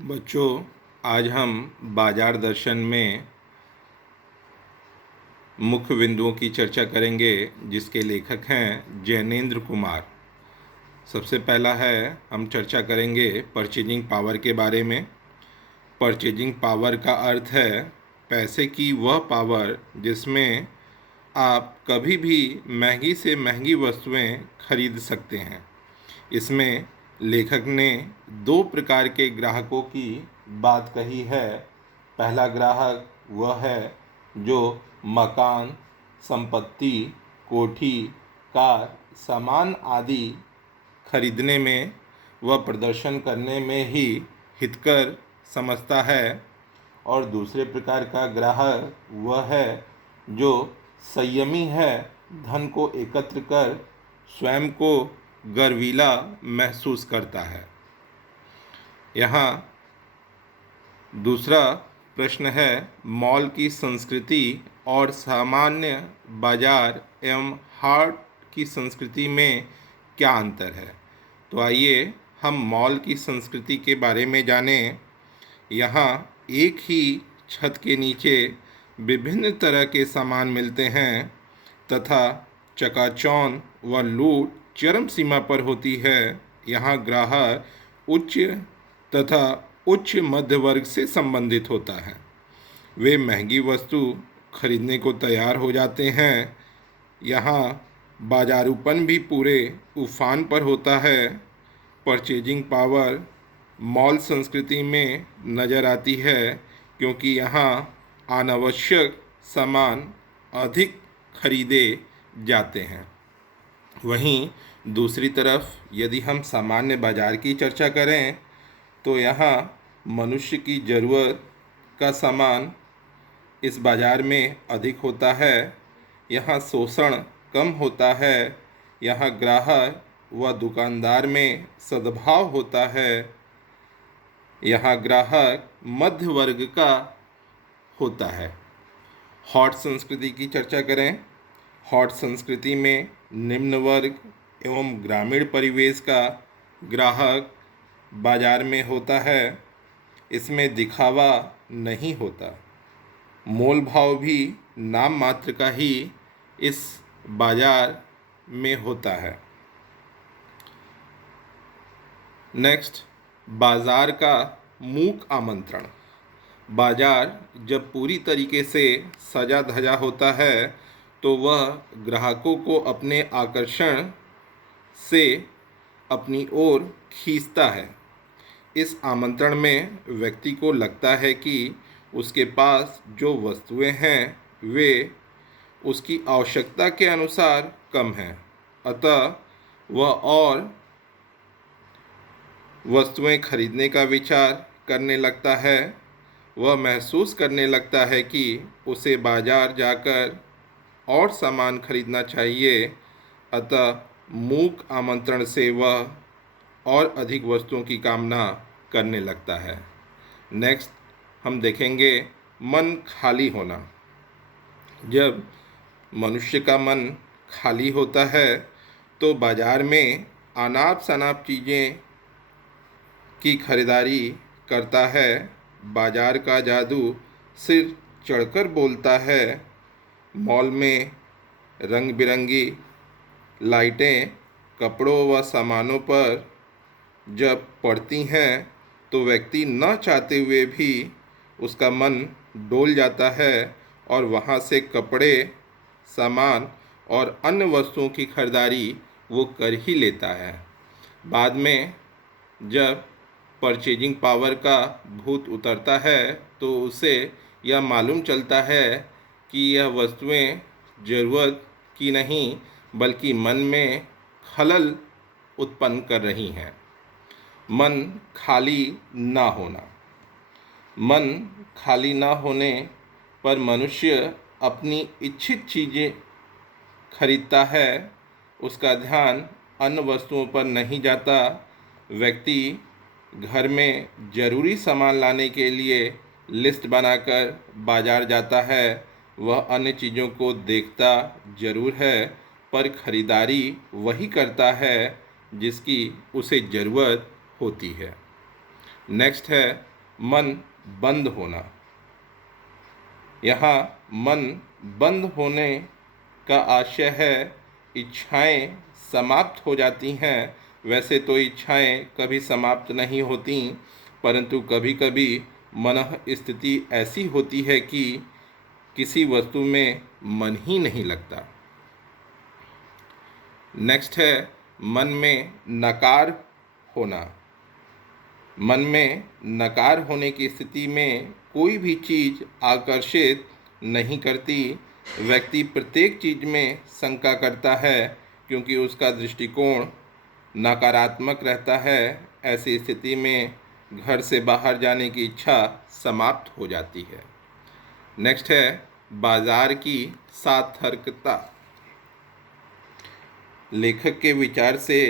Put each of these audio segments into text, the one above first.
बच्चों, आज हम बाजार दर्शन में मुख्य बिंदुओं की चर्चा करेंगे जिसके लेखक हैं जैनेंद्र कुमार। सबसे पहला है, हम चर्चा करेंगे परचेजिंग पावर के बारे में। परचेजिंग पावर का अर्थ है पैसे की वह पावर जिसमें आप कभी भी महंगी से महंगी वस्तुएं खरीद सकते हैं। इसमें लेखक ने दो प्रकार के ग्राहकों की बात कही है। पहला ग्राहक वह है जो मकान, संपत्ति, कोठी, कार, सामान आदि खरीदने में व प्रदर्शन करने में ही हितकर समझता है, और दूसरे प्रकार का ग्राहक वह है जो संयमी है, धन को एकत्र कर स्वयं को गर्वीला महसूस करता है। यहाँ दूसरा प्रश्न है, मॉल की संस्कृति और सामान्य बाजार एवं हाट की संस्कृति में क्या अंतर है। तो आइए हम मॉल की संस्कृति के बारे में जानें। यहाँ एक ही छत के नीचे विभिन्न तरह के सामान मिलते हैं तथा चकाचौंध व लूट चरम सीमा पर होती है। यहाँ ग्राहक उच्च तथा उच्च मध्य वर्ग से संबंधित होता है। वे महंगी वस्तु खरीदने को तैयार हो जाते हैं। यहाँ बाजारूपन भी पूरे उफान पर होता है। परचेजिंग पावर मॉल संस्कृति में नज़र आती है क्योंकि यहाँ अनावश्यक सामान अधिक खरीदे जाते हैं। वहीं दूसरी तरफ यदि हम सामान्य बाजार की चर्चा करें तो यहाँ मनुष्य की ज़रूरत का सामान इस बाज़ार में अधिक होता है। यहाँ शोषण कम होता है। यहाँ ग्राहक व दुकानदार में सद्भाव होता है। यहाँ ग्राहक मध्य वर्ग का होता है। हॉट संस्कृति की चर्चा करें। हॉट संस्कृति में निम्न वर्ग एवं ग्रामीण परिवेश का ग्राहक बाजार में होता है। इसमें दिखावा नहीं होता। मोल भाव भी नाम मात्र का ही इस बाजार में होता है। नेक्स्ट, बाजार का मूक आमंत्रण। बाजार जब पूरी तरीके से सजा धजा होता है तो वह ग्राहकों को अपने आकर्षण से अपनी ओर खींचता है। इस आमंत्रण में व्यक्ति को लगता है कि उसके पास जो वस्तुएं हैं वे उसकी आवश्यकता के अनुसार कम हैं, अतः वह और वस्तुएं खरीदने का विचार करने लगता है। वह महसूस करने लगता है कि उसे बाजार जाकर और सामान खरीदना चाहिए, अतः मूक आमंत्रण से वह और अधिक वस्तुओं की कामना करने लगता है। नेक्स्ट हम देखेंगे मन खाली होना। जब मनुष्य का मन खाली होता है तो बाजार में अनाप शनाप चीज़ें की खरीदारी करता है। बाजार का जादू सिर चढ़कर बोलता है। मॉल में रंग बिरंगी लाइटें कपड़ों व सामानों पर जब पड़ती हैं तो व्यक्ति न चाहते हुए भी उसका मन डोल जाता है और वहाँ से कपड़े, सामान और अन्य वस्तुओं की खरीदारी वो कर ही लेता है। बाद में जब परचेजिंग पावर का भूत उतरता है तो उसे यह मालूम चलता है कि यह वस्तुएं ज़रूरत की नहीं बल्कि मन में खलल उत्पन्न कर रही हैं। मन खाली ना होना। मन खाली ना होने पर मनुष्य अपनी इच्छित चीज़ें खरीदता है। उसका ध्यान अन्य वस्तुओं पर नहीं जाता। व्यक्ति घर में ज़रूरी सामान लाने के लिए लिस्ट बनाकर बाजार जाता है। वह अन्य चीज़ों को देखता ज़रूर है पर खरीदारी वही करता है जिसकी उसे ज़रूरत होती है। नेक्स्ट है मन बंद होना। यहाँ मन बंद होने का आशय है इच्छाएं समाप्त हो जाती हैं। वैसे तो इच्छाएं कभी समाप्त नहीं होती, परंतु कभी कभी मन स्थिति ऐसी होती है कि किसी वस्तु में मन ही नहीं लगता। नेक्स्ट है मन में नकार होना। मन में नकार होने की स्थिति में कोई भी चीज़ आकर्षित नहीं करती। व्यक्ति प्रत्येक चीज़ में शंका करता है क्योंकि उसका दृष्टिकोण नकारात्मक रहता है। ऐसी स्थिति में घर से बाहर जाने की इच्छा समाप्त हो जाती है। नेक्स्ट है बाजार की सार्थकता। लेखक के विचार से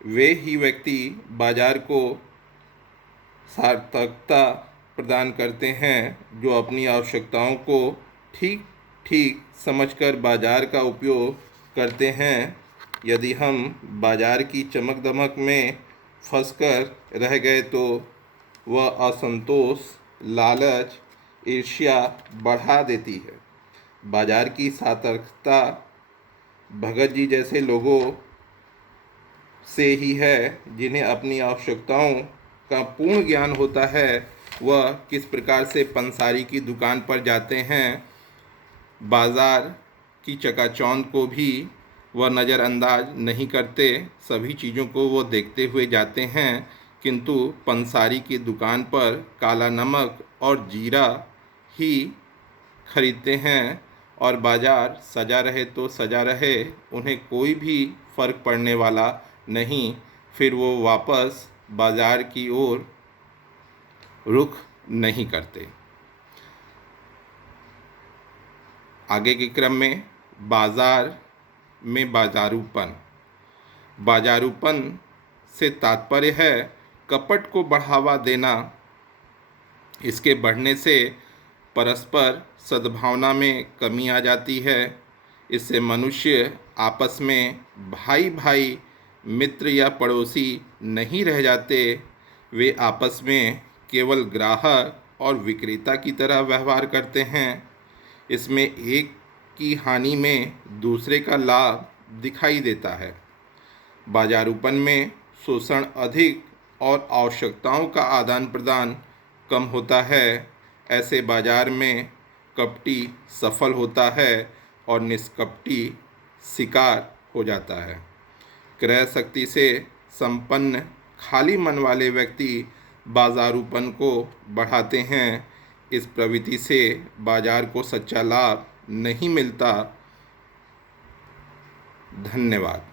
वे ही व्यक्ति बाजार को सार्थकता प्रदान करते हैं जो अपनी आवश्यकताओं को ठीक ठीक समझकर बाजार का उपयोग करते हैं। यदि हम बाजार की चमक दमक में फंसकर रह गए तो वह असंतोष, लालच, ईर्ष्या बढ़ा देती है। बाजार की सार्थकता भगत जी जैसे लोगों से ही है जिन्हें अपनी आवश्यकताओं का पूर्ण ज्ञान होता है। वह किस प्रकार से पंसारी की दुकान पर जाते हैं, बाज़ार की चकाचौंध को भी वह नज़रअंदाज नहीं करते। सभी चीज़ों को वो देखते हुए जाते हैं, किंतु पंसारी की दुकान पर काला नमक और जीरा ही खरीदते हैं और बाज़ार सजा रहे तो सजा रहे, उन्हें कोई भी फ़र्क पड़ने वाला नहीं। फिर वो वापस बाज़ार की ओर रुख नहीं करते। आगे के क्रम में बाज़ार में बाजारूपन। बाजारूपन से तात्पर्य है कपट को बढ़ावा देना। इसके बढ़ने से परस्पर सद्भावना में कमी आ जाती है। इससे मनुष्य आपस में भाई भाई, मित्र या पड़ोसी नहीं रह जाते। वे आपस में केवल ग्राहक और विक्रेता की तरह व्यवहार करते हैं। इसमें एक की हानि में दूसरे का लाभ दिखाई देता है। बाजारूपन में शोषण अधिक और आवश्यकताओं का आदान प्रदान कम होता है। ऐसे बाजार में कपटी सफल होता है और निष्कपटी शिकार हो जाता है। क्रय शक्ति से संपन्न खाली मन वाले व्यक्ति बाजारूपन को बढ़ाते हैं। इस प्रवृत्ति से बाजार को सच्चा लाभ नहीं मिलता। धन्यवाद।